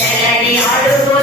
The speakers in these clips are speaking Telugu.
నారాయణ గోవింద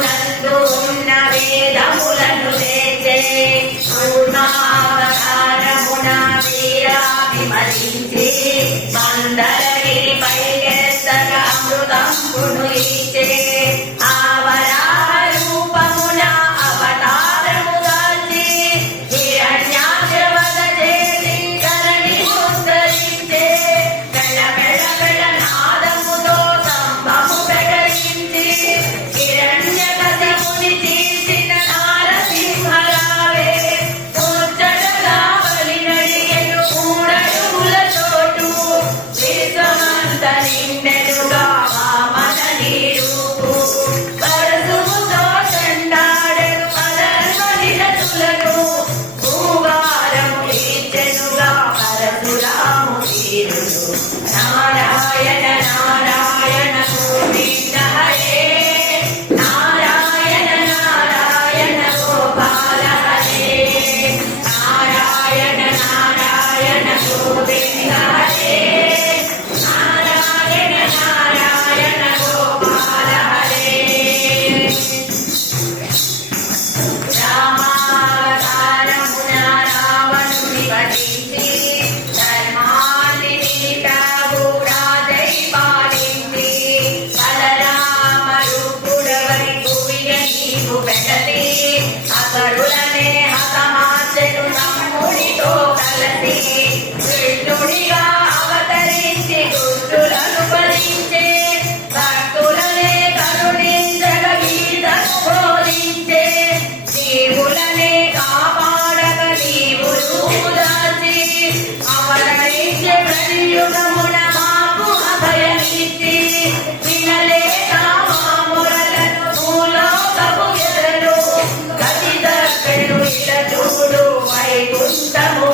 పరశురాము